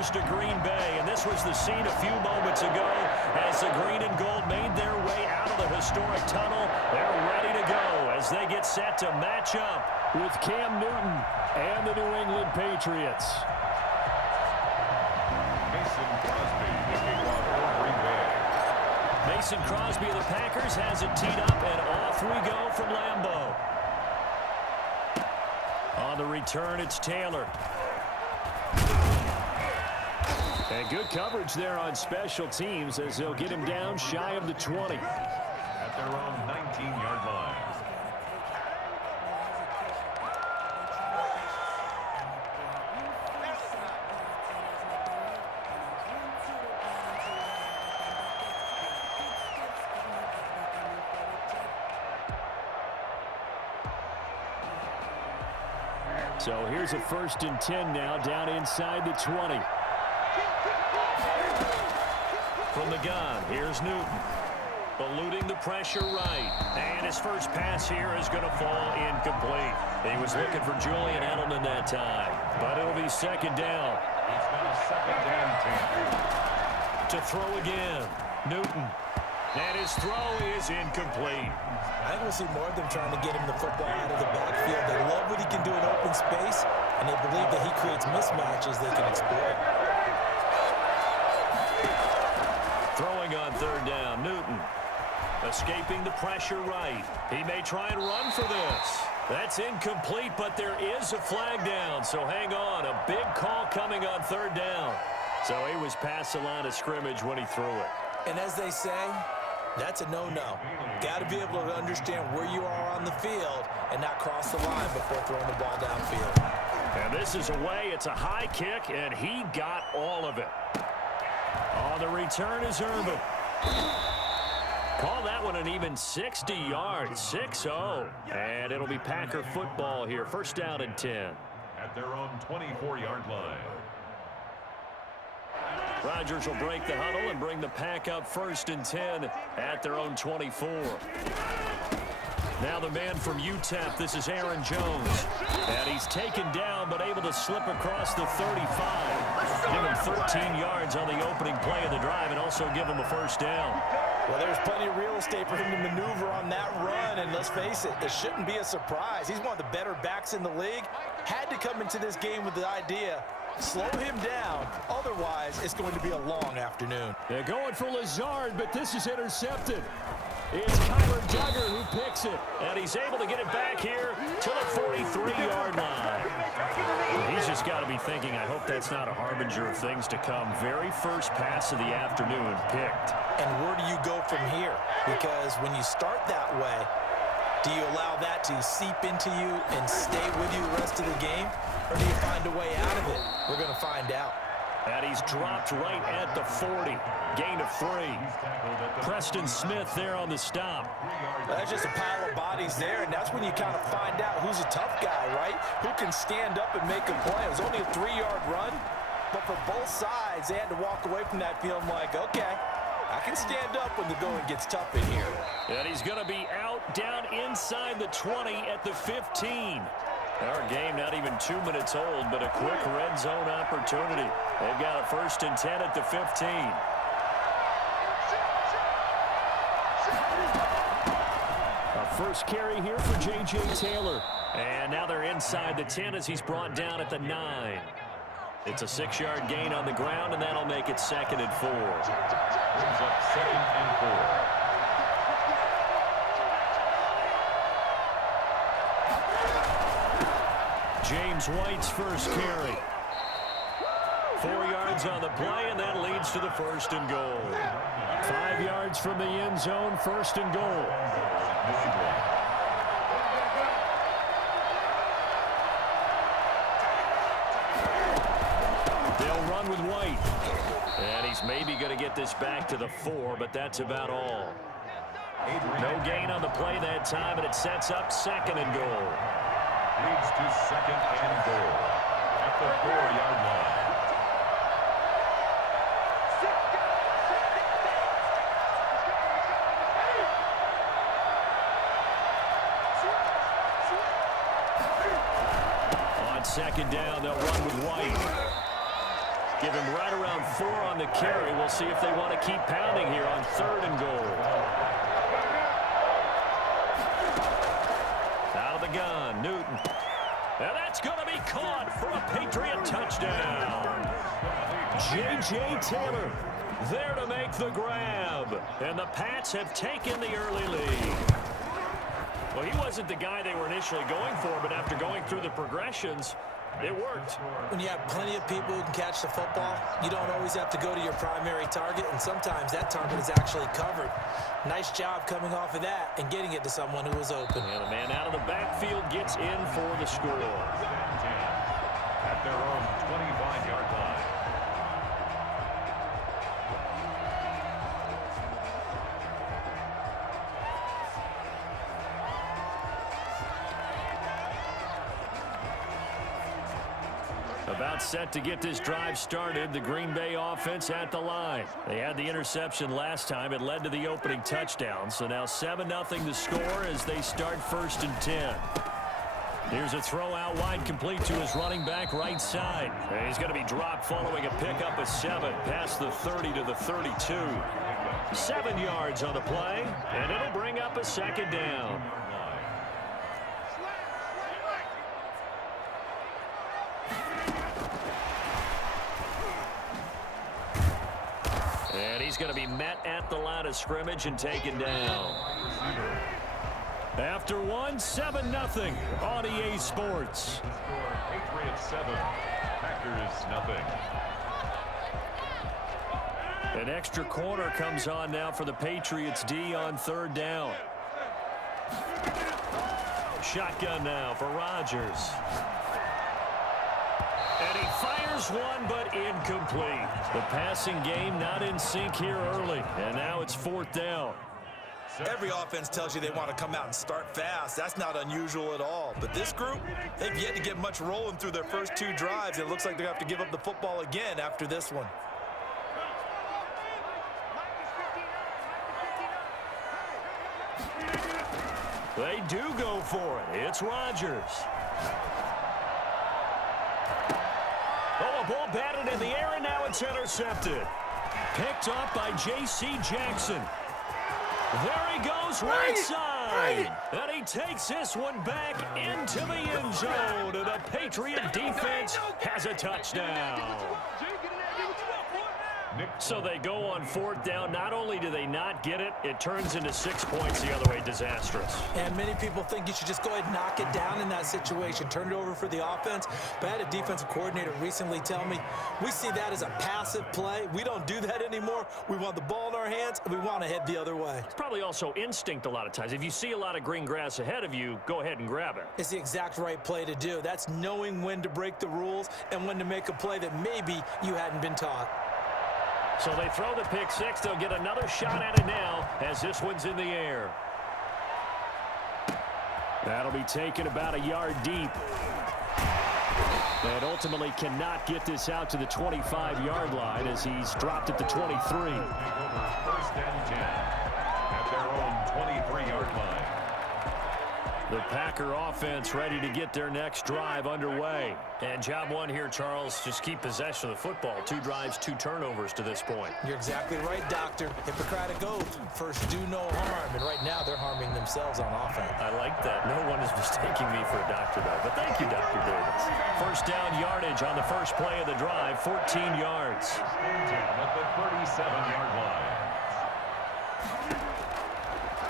Packers to Green Bay, and this was the scene a few moments ago as the green and gold made their way out of the historic tunnel. They're ready to go as they get set to match up with Cam Newton and the New England Patriots. Mason Crosby of the Packers has it teed up, and off we go from Lambeau. On the return, it's Taylor. And good coverage there on special teams as they'll get him down shy of the 20. At their own 19-yard line. So here's a 1st and 10 now, down inside the 20. From the gun, here's Newton. Eluding the pressure right. And his first pass here is going to fall incomplete. He was looking for Julian Edelman that time. But it'll be 2nd down. It's been a 2nd and 10. To throw again. Newton. And his throw is incomplete. I think we'll see more of them trying to get him the football out of the backfield. They love what he can do in open space, and they believe that he creates mismatches they can exploit. Throwing on 3rd down, Newton. Escaping the pressure right. He may try and run for this. That's incomplete, but there is a flag down, so hang on. A big call coming on 3rd down. So he was past the line of scrimmage when he threw it. And as they say, that's a no-no. Got to be able to understand where you are on the field and not cross the line before throwing the ball downfield. And this is away. It's a high kick, and he got all of it. On the return is Urban. Call that one an even 60 yards, 6-0. And it'll be Packer football here. 1st down and 10. At their own 24-yard line. Rodgers will break the huddle and bring the Pack up 1st and 10 at their own 24. Now the man from UTEP, this is Aaron Jones. And he's taken down but able to slip across the 35. Give him 13 yards on the opening play of the drive and also give him a 1st down. Well, there's plenty of real estate for him to maneuver on that run, and let's face it, it shouldn't be a surprise. He's one of the better backs in the league. Had to come into this game with the idea, slow him down, otherwise it's going to be a long afternoon. They're going for Lazard, but this is intercepted. It's Kyler Duggar who picks it, and he's able to get it back here to the 43-yard line. He's just got to be thinking, I hope that's not a harbinger of things to come. Very first pass of the afternoon picked. And where do you go from here? Because when you start that way, do you allow that to seep into you and stay with you the rest of the game? Or do you find a way out of it? We're going to find out. And he's dropped right at the 40. Gain of 3. Preston Smith there on the stop. That's just a pile of bodies there, and that's when you kind of find out who's a tough guy, right? Who can stand up and make a play. It was only a 3-yard run, but for both sides, they had to walk away from that feeling like, okay, I can stand up when the going gets tough in here. And he's going to be out down inside the 20 at the 15. Our game not even 2 minutes old, but a quick red zone opportunity. They've got a 1st and 10 at the 15. A first carry here for J.J. Taylor. And now they're inside the 10 as he's brought down at the 9. It's a 6-yard gain on the ground, and that'll make it 2nd and 4. Brings up 2nd and 4. James White's first carry. 4 yards on the play, and that leads to the 1st and goal. 5 yards from the end zone, 1st and goal. They'll run with White. And he's maybe going to get this back to the 4, but that's about all. No gain on the play that time, and it sets up 2nd and goal. Leads to 2nd and goal at the 4-yard line. On 2nd down, they'll run with White. Give him right around 4 on the carry. We'll see if they want to keep pounding here on 3rd and goal. Out of the gun, Newton. And that's going to be caught for a Patriot touchdown. J.J. Taylor there to make the grab. And the Pats have taken the early lead. Well, he wasn't the guy they were initially going for, but after going through the progressions, it worked. When you have plenty of people who can catch the football, you don't always have to go to your primary target, and sometimes that target is actually covered. Nice job coming off of that and getting it to someone who was open. And the man out of the backfield gets in for the score. At their own 25-yard line. About set to get this drive started. The Green Bay offense at the line. They had the interception last time. It led to the opening touchdown. So now 7-0 the score as they start 1st and 10. Here's a throw out wide, complete to his running back right side. And he's going to be dropped following a pickup of 7 past the 30 to the 32. 7 yards on the play, and it'll bring up a 2nd down. And he's going to be met at the line of scrimmage and taken down. After 1, 7-0 on EA Sports. Patriots 7, Packers nothing. An extra corner comes on now for the Patriots D on 3rd down. Shotgun now for Rodgers. And he fires one, but incomplete. The passing game not in sync here early. And now it's 4th down. Every offense tells you they want to come out and start fast. That's not unusual at all. But this group, they've yet to get much rolling through their first 2 drives. It looks like they're going to have to give up the football again after this one. They do go for it. It's Rodgers. Oh, a ball batted in the air, and now it's intercepted. Picked up by J.C. Jackson. There he goes, right side. And he takes this one back into the end zone. And the Patriot defense has a touchdown. So they go on 4th down. Not only do they not get it, it turns into 6 points the other way. Disastrous. And many people think you should just go ahead and knock it down in that situation. Turn it over for the offense. But I had a defensive coordinator recently tell me, we see that as a passive play. We don't do that anymore. We want the ball in our hands, and we want to head the other way. It's probably also instinct a lot of times. If you see a lot of green grass ahead of you, go ahead and grab it. It's the exact right play to do. That's knowing when to break the rules and when to make a play that maybe you hadn't been taught. So they throw the pick 6. They'll get another shot at it now as this one's in the air. That'll be taken about a yard deep. And ultimately cannot get this out to the 25-yard line as he's dropped at the 23. 1st and 10 at their own 23-yard line. The Packer offense ready to get their next drive underway. And job 1 here, Charles, just keep possession of the football. 2 drives, 2 turnovers to this point. You're exactly right, Doctor. Hippocratic oath. First, do no harm. And right now, they're harming themselves on offense. I like that. No one is mistaking me for a doctor, though. But thank you, Dr. Davis. 1st down yardage on the first play of the drive, 14 yards. At the 37-yard line.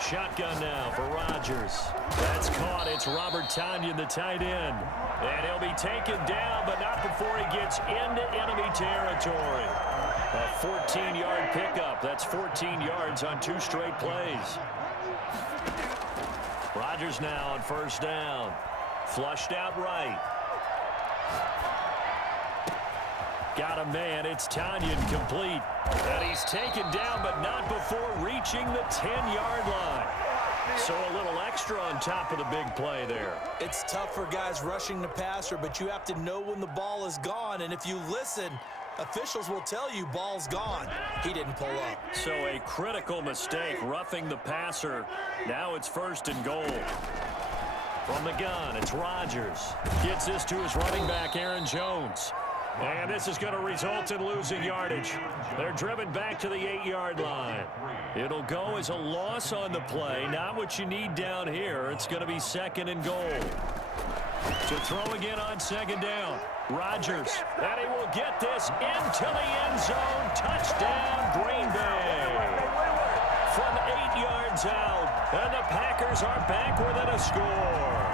Shotgun now for Rodgers. That's caught. It's Robert Tonyan, the tight end. And he'll be taken down, but not before he gets into enemy territory. A 14-yard pickup. That's 14 yards on 2 straight plays. Rodgers now on 1st down. Flushed out right. Got a man. It's Tonyan complete. And he's taken down, but not before reaching the 10-yard line. So a little extra on top of the big play there. It's tough for guys rushing the passer, but you have to know when the ball is gone. And if you listen, officials will tell you ball's gone. He didn't pull up. So a critical mistake, roughing the passer. Now it's 1st and goal. From the gun, it's Rodgers. Gets this to his running back, Aaron Jones. And this is going to result in losing yardage. They're driven back to the 8-yard line. It'll go as a loss on the play. Not what you need down here. It's going to be 2nd and goal. To throw again on 2nd down. Rodgers. And he will get this into the end zone. Touchdown, Greenbay. From 8 yards out. And the Packers are back within a score.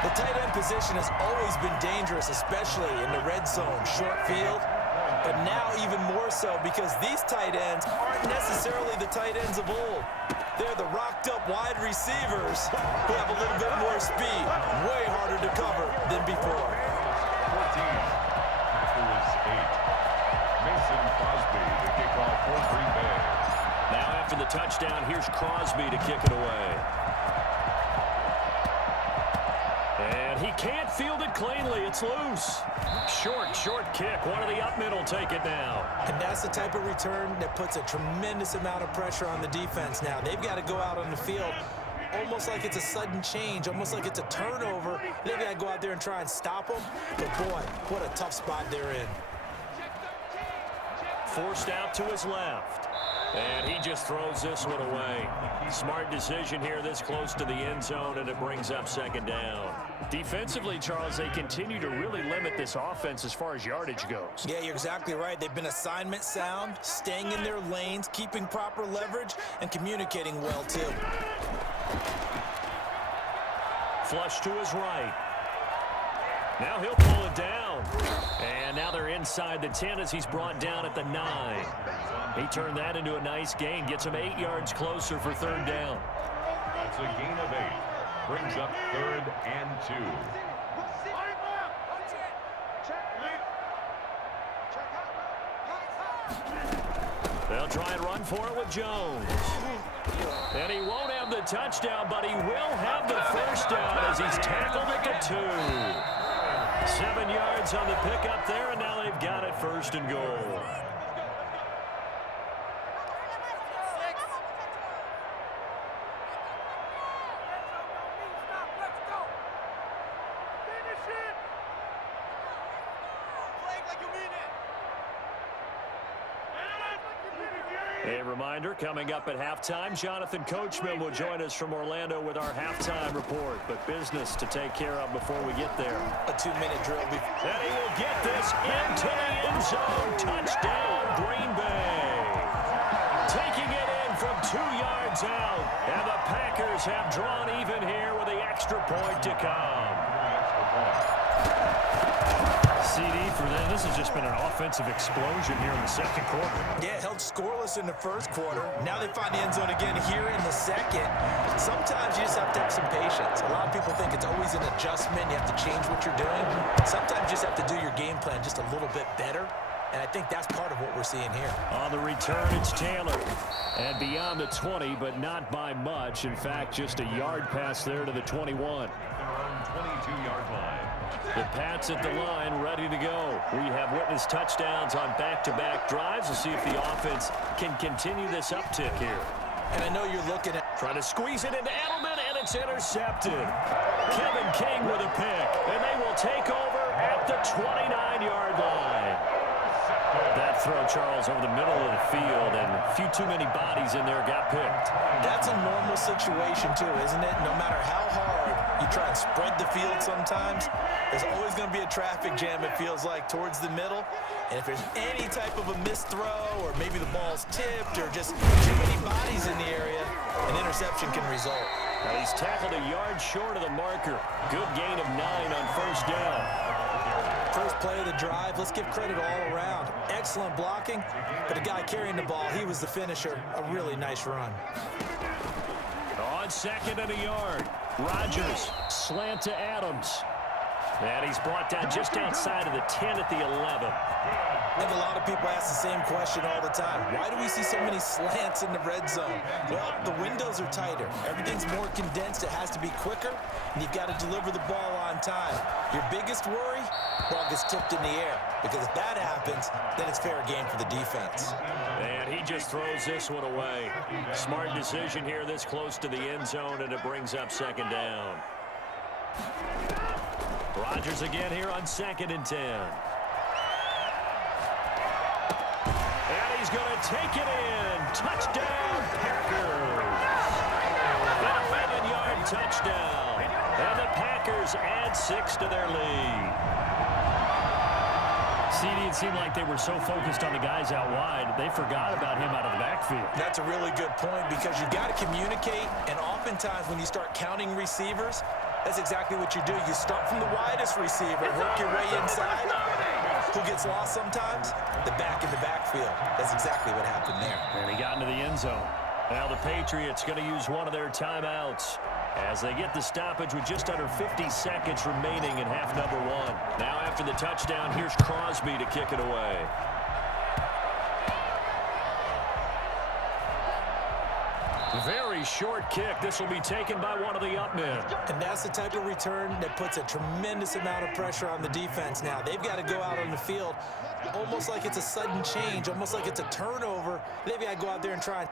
The tight end position has always been dangerous, especially in the red zone, short field. But now even more so because these tight ends aren't necessarily the tight ends of old. They're the rocked-up wide receivers who have a little bit more speed, way harder to cover than before. 14. Packers 8. Mason Crosby, the kickoff for Green Bay. Now after the touchdown, here's Crosby to kick it away. And he can't field it cleanly. It's loose. Short kick. One of the up mid will take it now. And that's the type of return that puts a tremendous amount of pressure on the defense now. They've got to go out on the field almost like it's a sudden change, almost like it's a turnover. They've got to go out there and try and stop them. But, boy, what a tough spot they're in. Forced out to his left. And he just throws this one away. Smart decision here this close to the end zone, and it brings up 2nd down. Defensively, Charles, they continue to really limit this offense as far as yardage goes. Yeah, you're exactly right. They've been assignment sound, staying in their lanes, keeping proper leverage, and communicating well, too. Flush to his right. Now he'll pull it down. And now they're inside the 10 as he's brought down at the 9. He turned that into a nice gain. Gets him 8 yards closer for 3rd down. That's a gain of 8. Brings up 3rd and 2. They'll try and run for it with Jones. And he won't have the touchdown, but he will have the 1st down as he's tackled at the 2. 7 yards on the pickup there, and now they've got it 1st and goal. A reminder, coming up at halftime, Jonathan Coachman will join us from Orlando with our halftime report. But business to take care of before we get there. A 2-minute drill. And he will get this into the end zone. Touchdown, Green Bay. Taking it in from 2 yards out. And the Packers have drawn even here with the extra point to come. CD for them. This has just been an offensive explosion here in the 2nd quarter. Yeah, held scoreless in the 1st quarter. Now they find the end zone again here in the 2nd. Sometimes you just have to have some patience. A lot of people think it's always an adjustment. You have to change what you're doing. Sometimes you just have to do your game plan just a little bit better. And I think that's part of what we're seeing here. On the return, it's Taylor. And beyond the 20, but not by much. In fact, just a yard pass there to the 21. They're on 22-yard line. The Pats at the line, ready to go. We have witnessed touchdowns on back-to-back drives. We'll see if the offense can continue this uptick here. And I know you're looking at... Trying to squeeze it into Edelman, and it's intercepted. Kevin King with a pick, and they will take over at the 29-yard line. That throw, Charles, over the middle of the field, and a few too many bodies in there got picked. That's a normal situation, too, isn't it? No matter how hard you try and spread the field sometimes, there's always going to be a traffic jam, it feels like, towards the middle. And if there's any type of a missed throw, or maybe the ball's tipped, or just too many bodies in the area, an interception can result. Now he's tackled a yard short of the marker. Good gain of 9 on 1st down. First play of the drive, let's give credit all around. Excellent blocking, but the guy carrying the ball, he was the finisher. A really nice run. On 2nd and a yard, Rodgers, slant to Adams. And he's brought down just outside of the 10 at the 11. I think a lot of people ask the same question all the time. Why do we see so many slants in the red zone? Well, the windows are tighter. Everything's more condensed. It has to be quicker, and you've got to deliver the ball on time. Your biggest worry? Ball gets tipped in the air, because if that happens, then it's fair game for the defense. And he just throws this one away. Smart decision here this close to the end zone, and it brings up 2nd down. Rodgers again here on 2nd and 10. going to take it in. Touchdown, Packers. An 11-yard touchdown. And the Packers add 6 to their lead. CD, it seemed like they were so focused on the guys out wide, they forgot about him out of the backfield. That's a really good point because you got to communicate, and oftentimes when you start counting receivers, that's exactly what you do. You start from the widest receiver, work your way inside. Who gets lost sometimes? The back in the backfield. That's exactly what happened there. And he got into the end zone. Now the Patriots going to use one of their timeouts as they get the stoppage with just under 50 seconds remaining in half number 1. Now after the touchdown, here's Crosby to kick it away. Very short kick. This will be taken by one of the up men. And that's the type of return that puts a tremendous amount of pressure on the defense now. They've got to go out on the field almost like it's a sudden change, almost like it's a turnover. They've got to go out there and try and